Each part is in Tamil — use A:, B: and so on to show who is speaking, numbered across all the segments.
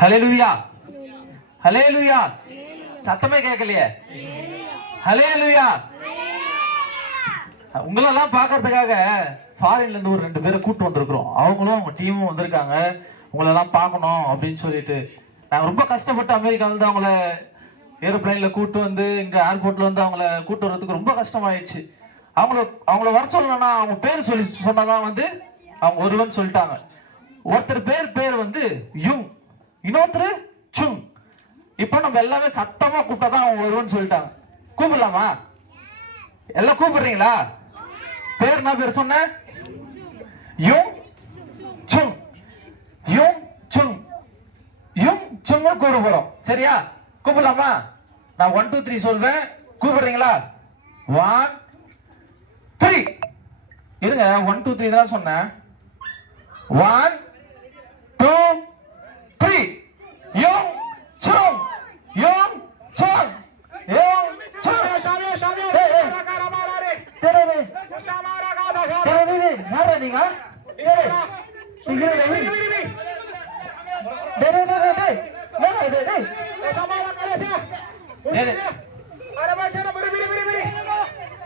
A: ஹலேலுயா ஹலேலுயா சத்தமே கேட்கலையே. ஹalleluya உங்களெல்லாம் பார்க்கறதுக்காக ஃபாரின்ல இருந்து ஒரு ரெண்டு பேரை கூட்டு வந்திருக்கிறோம். அவங்களும் அவங்க டீமும் வந்திருக்காங்க. உங்களெல்லாம் பார்க்கணும் அப்படின்னு சொல்லிட்டு. நாங்கள் ரொம்ப கஷ்டப்பட்டு அமெரிக்கால வந்து அவங்கள ஏரோப்ளைன்ல கூட்டு வந்து இங்கே ஏர்போர்ட்ல வந்து அவங்கள கூட்டு வர்றதுக்கு ரொம்ப கஷ்டமாயிடுச்சு. அவங்கள அவங்கள வர சொல்லணும்னா அவங்க பேர் சொல்லி சொன்னாதான் வந்து அவங்க ஒருவன் சொல்லிட்டாங்க. ஒருத்தர் பேர் பேர் வந்து யுங் இன்னொருத்தர் சுங் இப்போ நம்ம எல்லாமே சத்தமா கூப்பிட்டாதான் அவங்க வருவோம்னு சொல்லிட்டாங்க கூப்பிடலாமா? எல்லாம் கூப்பிடுறீங்களா? பேர் என்ன பேர் சொன்ன? யுங் சுங் யுங் சுங் யுங் சுங்னு கூப்பிட போறோம் சரியா? கூப்பிடலாமா? நான் ஒன் டூ த்ரீ சொல்வேன். கூப்பிடுறீங்களா? ஒன் த்ரீ இருங்க ஒன் டூ த்ரீ தான் சொன்னேன். ஒன் டூ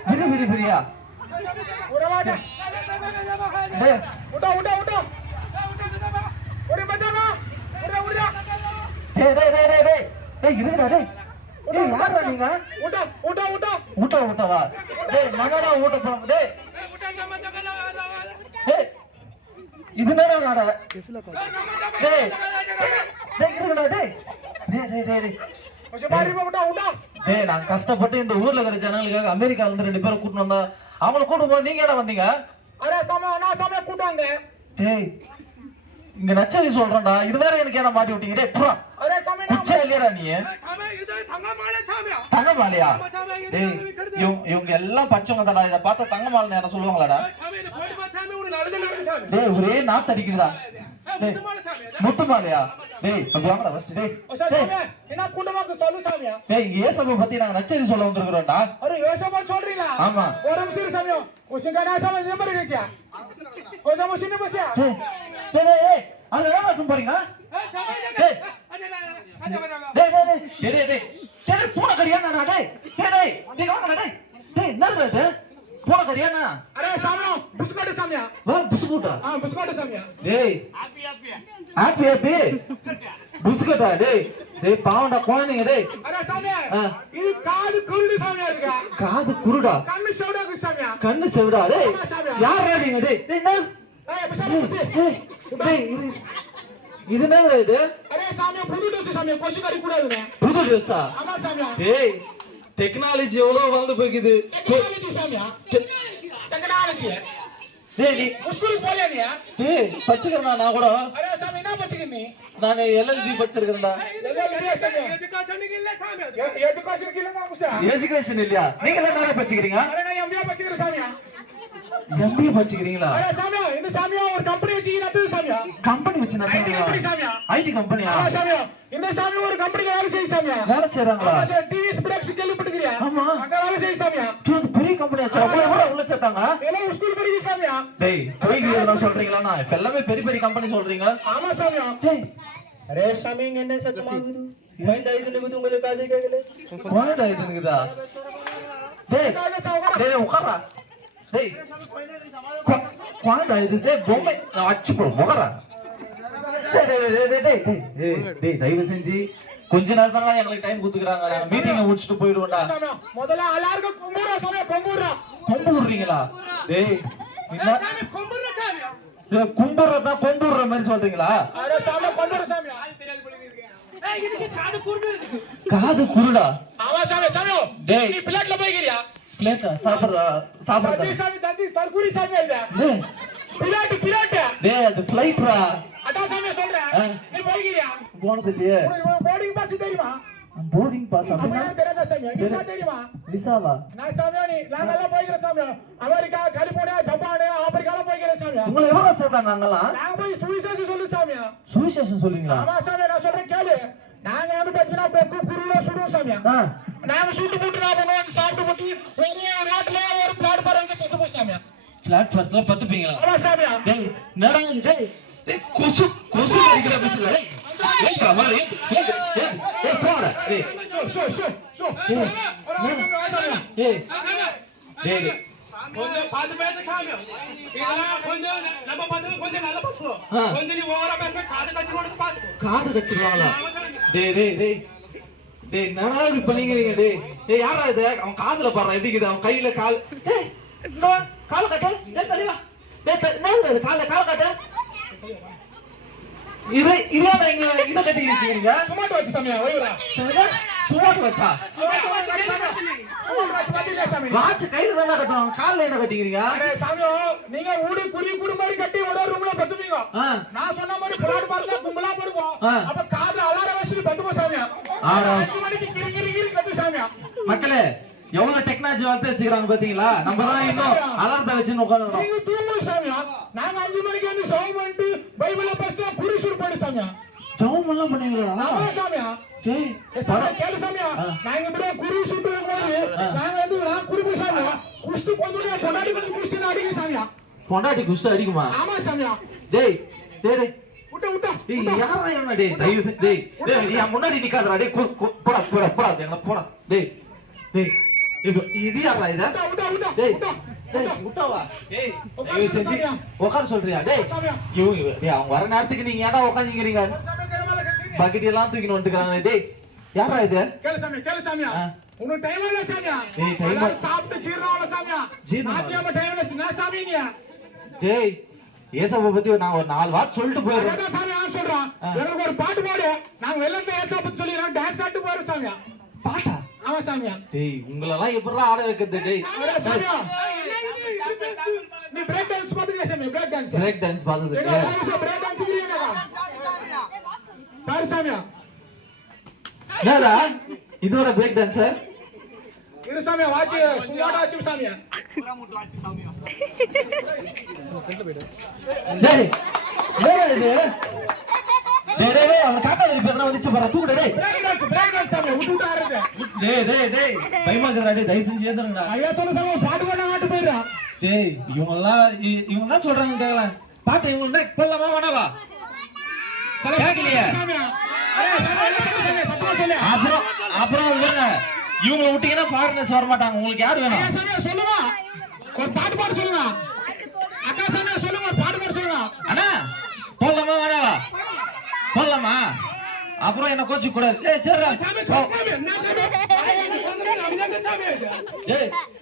A: ಬಿರಿ ಬಿರಿ ಬಿರಿಯಾ இருடா டேய் டேய் யாரா நீங்க?
B: ஊட்ட ஊட்ட ஊட்ட
A: ஊட்ட ஊட்டவா டேய் மகடா ஊட்ட போங்க டேய். டேய். இது நேரா நாடா டேய். டேய் இருடா டேய் டேய் டேய் டேய். ஏய் நான் கஷ்டப்பட்டு இந்த ஊர்ல இருக்கிற ஜனங்களுக்காக அமெரிக்கால இருந்து ரெண்டு பேரும் கூட்டு வந்தா அவங்கள கூட்டு போய் நீங்க என்ன வந்தீங்க?
B: அரே சம நான் சம கூட்டாங்க.
A: ஏய் இங்க நச்சதி சொல்றேன்டா. இது வேற எனக்கு என்ன மாட்டி விட்டீங்க? டேய் புறா.
B: அரே சம
A: குச்ச இல்லையா நீ?
C: சம இது தங்கமாலே
A: தங்கமாலையா இவங்க எல்லாம் பச்சவங்க தான்டா இத பார்த்தா தங்கமாலை என்ன சொல்லுவாங்களாடா? ஏய் ஒரே
C: நாத்தடிக்குதுடா.
A: முத்துமாலையா டேய் வாங்கடா ஃபர்ஸ்ட் டேய்
B: என்ன குண்டமாக்கு சொல்லு சாமியா
A: டேய் இயேசுவை பத்தி நாங்க நச்சரி சொல்ல வந்திருக்கிறோம்டா
B: அரே இயேசுவை சொல்றீங்களா
A: ஆமா
B: ஒரு நிமிஷம் சாமியா கொஞ்சம் கனா சாமி நம்பர் கேக்கியா கொஞ்சம் மசின பசியா
A: டேய் டேய் அத வேணா
C: தும் பாருங்க
A: டேய் டேய் டேய் பூனை கறியாண்ணா
B: அரே சாமியா புஸ்கட்டு சாமியா.
A: வா புசுக்கூட்டா
B: ஆ புஸ்கட்டு சாமியா.
A: டேய். ஹாப்பி ஹாப்பி புசுக்கட்டா டேய். டேய் பாவம்டா குழந்தைங்க டேய்.
B: அரே சாமியா. இது காது குருடு சாமியா இருக்கா?
A: காது குருடா?
B: கண்ணு செவடாக்கு சாமியா?
A: கண்ணு செவிடா டேய். யாரா நீங்க டேய்? டேய் என்ன?
B: ஏய் புசாமி புசி.
A: டேய் டேய் இது என்னங்க இது?
B: அரே சாமியா புது ட்ரெஸ் சாமியா. கொசு கறி கூடாதுங்க
A: புது ட்ரெஸ்ஸா
B: ஆமா சாமியா.
A: டேய். டெக்னாலஜி எவ்வளவு வந்து போய்க்குது?
B: டெக்னாலஜி சாமியா? டெக்னாலஜி
A: நான் கூட.
B: சாமி என்ன பச்சிக்கிறீ
A: நான் எல்எல்பி
C: படிச்சிருக்கேன்டா
B: எஜுகேஷன்
A: இல்லையா? நீங்க என்ன படிச்சுக்கிறீங்க
B: எம்பிஏ படிச்சுக்கிறேன் சாமியா.
A: எம்பிஏ படிச்சுக்கிறீங்களா?
B: சாமியா இந்த சாமியா ஒரு கம்பெனி வச்சு சாமியா?
A: கம்பெனி வச்சு நடத்துது
B: சாமியா?
A: ஐடி கம்பெனியா
B: சாமியா. இந்த சாமி ஒரு கம்பெனில வேலை செய்யுது சாமியா?
A: வேலை செய்றாங்களா?
B: ஆமா சார் டிவிஎஸ் பிரேக்ஸ் கேள்விப்பட்டிருக்கியா
A: ஆமா.
B: அங்க வேலை செய்யுது சாமியா?
A: அது பெரிய கம்பெனி ஆச்சு. அவ்வளவு எவ்வளவு உள்ள சேர்த்தாங்க.
B: எல்லாம் ஸ்கூல் படிக்குது சாமியா?
A: டேய் போய் இதெல்லாம் சொல்றீங்களா இப்ப எல்லாமே பெரிய பெரிய கம்பெனி சொல்றீங்க.
B: ஆமா சாமியா.
A: டேய்.
B: அரே சாமி இங்க என்ன சத்தமாகுது மைந்த இது நிகுது உங்களுக்கு காது கேக்கல
A: குழந்தை இது இருக்குதா டேய். டேய் உட்காரா டேய். குழந்தை இது டேய் பொம்மை. நான் அடிச்சு உட்காரா தயவு செஞ்சு கொஞ்ச நேரம் எங்களுக்கு டைம் கொடுத்துக்கிறாங்க. மீட்டிங்க முடிச்சுட்டு போயிடுவோம்டா.
B: முதல்ல எல்லாருக்கும் கொம்புறா சாமி கொம்புறா
A: கொம்பு விடுறீங்களா டேய் கும்புறதா கொண்டுற மாதிரி சொல்றீங்களா? காது குருடா
B: ஆமா சாமி சாமி.
A: டேய்.
B: நீ பிளேட்ல போய்க்கிறியா?
A: பிளேட்டா சாப்பிடுறா சாப்பிடுறா.
B: சாமி தந்தி தர்குரி சாமி
A: இல்ல
B: பிளேட் பிளேட்
A: டேய் அது
B: ஃளைட்ரா போய்க்கிறியா
A: போனது இல்லையே
B: உனக்கு போர்டிங் பாஸ் தெரியுமா
A: போர்டிங் பாஸ்
B: அப்படின்னா தெரியாதா சாமியா விசா தெரியுமா?
A: விசாவா?
B: நான் சாமியா நீ நாங்க எல்லாம் போய்க்கிறோம் சாமியா அமெரிக்கா கலிபோர்னியா ஜப்பான் ஆப்பிரிக்காலாம் போய்க்கிறோம் சாமியா
A: உங்களை எவ்வளவு சேர்த்தாங்க அங்கெல்லாம்
B: நாங்க போய் சுவிசேஷம் சொல்லு சாமியா
A: சுவிசேஷம் சொல்றீங்களா
B: ஆமா சாமியா நான் சொல்றேன் கேளு. நாங்க வந்து பாத்தீங்கன்னா பொக்கு குருவில சுடுவோம் சாமியா நாங்க சுட்டு போட்டு நான் பண்ணுவோம் சாப்பிட்டு போட்டு ஒரே ரோட்ல ஒரு பிளாட் பறவை செத்து போய் சாமியா
A: பிளாட்ஃபார்ம்ல பத்துப்பீங்களா?
B: ஆமா சாமியா
A: டேய்? டேய் டேய் கொசு கொசு அடிக்கிற பேசல டேய்
B: அந்த
A: ஏய்டா, முதல்ல ஏய், ஏய், ஏய், ஏய், போங்கடா. ஏய்,
B: ஷோ
A: டேய்,
C: கொஞ்சம் இதெல்லாம் கொஞ்சம் நம்ம பசங்க கொஞ்சம் நல்ல பசங்க கொஞ்சம் நீ ஓவரா பேச காது கட்சி
A: காது டேய் டேய் டேய் டேய் என்னடா இப்படி பண்ணிக்கிறீங்க டேய் டேய் யாரா இது அவன் காதுல பாடுறான் எப்படி அவன் கையில கால் டேய் கால கட்டு டேய் தள்ளி டேய் கால கால இது இதான் இத கட்டி இருக்கீங்க.
B: சுமாட்டு வச்சு சாமியா சுமாட்டு வச்சு?
A: வாட்ச் கையில தானே கால்ல என்ன கட்டிக்கிறீங்க?
B: சாமியோ நீங்க ஊடி குடி குடி மாதிரி கட்டி ஒரு ரூம்ல பத்துவீங்க நான் சொன்ன மாதிரி பிளாட் பார்க்க கும்பலா படுவோம். அப்ப காதுல அலார வச்சுட்டு பத்துமா சாமியா. அஞ்சு மணிக்கு கிரி கிரி கிரி கத்து சாமியா.
A: மக்களே எவ்வளவு டெக்னாலஜி வளர்த்து வச்சுக்கிறாங்க பாத்தீங்களா? நம்ம தான் இன்னும் அலாரத்தை வச்சுன்னு உட்காந்துருக்கோம்
B: நீங்க தூங்கும் சாமியா. நாங்க அஞ்சு மணிக்கு வந்து சௌம் பண்ணிட்டு பைபிள பஸ்ட் குறி சுடு போயிடு சாமியா.
A: ஜெபம் எல்லாம் பண்ணுவீங்களா?
B: ஆமா சாமியா. கேளு சாமியா. நாங்க இப்படியே குறி சுட்டு இருக்கும்போது நாங்க வந்து நான் குறிப்பு சாமியா. குஷ்டு கொஞ்சம் கொண்டாடி குஷ்டு நாடிங்க சாமியா.
A: பொண்டாட்டி குஷ்ட அடிக்குமா?
B: ஆமா சாமியா.
A: டேய் டேய்
B: விட்ட விட்ட
A: டேய் யாரா இவனா? டேய் தயவு செஞ்சு டேய் டேய் நீ முன்னாடி நிக்காதடா. டேய் போடா போடா போடா எங்களை போடா. டேய் டேய். இது யாரா இத
B: விட்ட விட்ட
A: டேய் செஞ்சு. உட்கார சொல்றியா டேய் இவங்க டேய் அவங்க வர நேரத்துக்கு நீங்க
B: மேல கட்டுறீங்க
A: பக்கெட் எல்லாம் தூக்கிட்டு வந்துக்கிறாங்க டேய் யாரா இது
B: கேளு சாமியா கேளு சாமியா
A: ஆ.
B: உனக்கு டைம் இல்ல சாமியா
A: இல்ல.
B: சாப்பிட்டு ஜீரணம் ஆகல சாமியா
A: ஜீரணம்
B: டைம் இல்ல என்ன சாமி நீ
A: டேய் ஏசப்ப பத்தி நான் ஒரு நாலு வார்த்தை சொல்லிட்டு போயிடுறேன்
B: சாமி நான் சொல்றான். எனக்கு ஒரு பாட்டு பாடு நாங்க வெள்ளத்துல ஏசா பத்தி சொல்லிடுறோம் டான்ஸ் ஆட்டு போறோம் சாமியா
A: பாட்டா
B: ஆமா சாமியா?
A: டேய் உங்களெல்லாம் எப்படிலாம் ஆட வைக்கிறது டேய்
B: சாமியா. நீ பிரேக் டான்ஸ் பாத்துக்க சாமியா? பிரேக் டான்ஸ்
A: பிரேக் டான்ஸ் பார்த்ததுக்கு
B: என்ன பிரேக் டான்ஸ் இருக்கீங்க பாரு சாமியா?
A: என்னடா? இதோட பிரேக் டான்ஸ்
B: இரு சாமியா வாட்ச் சும்மாடா வாட்ச் சாமியா.
A: டேய் என்னடா இது டேய் டேய் டேய் அவன பேர்னா தூக்குடா டேய்
B: பிரேக் டான்ஸ் பிரேக் டான்ஸ் சாமியா விட்டு விட்டு ஆடுறது
A: டேய் டேய் டேய். பயமா இருக்குடா டேய் தயவு செஞ்சு ஏத்துறடா
B: ஐயா சொல்ல சாமியா பாட்டு பாட ஆட்டு போயிடுறா.
A: டேய் இவங்க எல்லாம் இவங்க என்ன சொல்றாங்க கேக்கல. பாட்டு இவங்க என்ன போடலாமா வேணாவா? கேக்கலையே.
B: சத்தமா சொல்லு.
A: அப்புறம் அப்புறம் விடுங்க இவங்கள விட்டீங்கன்னா ஃபாரினர்ஸ் வர மாட்டாங்க. உங்களுக்கு யார் வேணும்?
B: சொல்லுங்க. ஒரு பாட்டு பாட சொல்லுங்க. அக்கா சாமியா சொல்லுங்க பாட்டு பாட சொல்லுங்க.
A: அண்ணா போடலாமா வேணாவா? போடலாமா அப்புறம் என்ன கோச்சு கூடாது. ஏய் சரிடா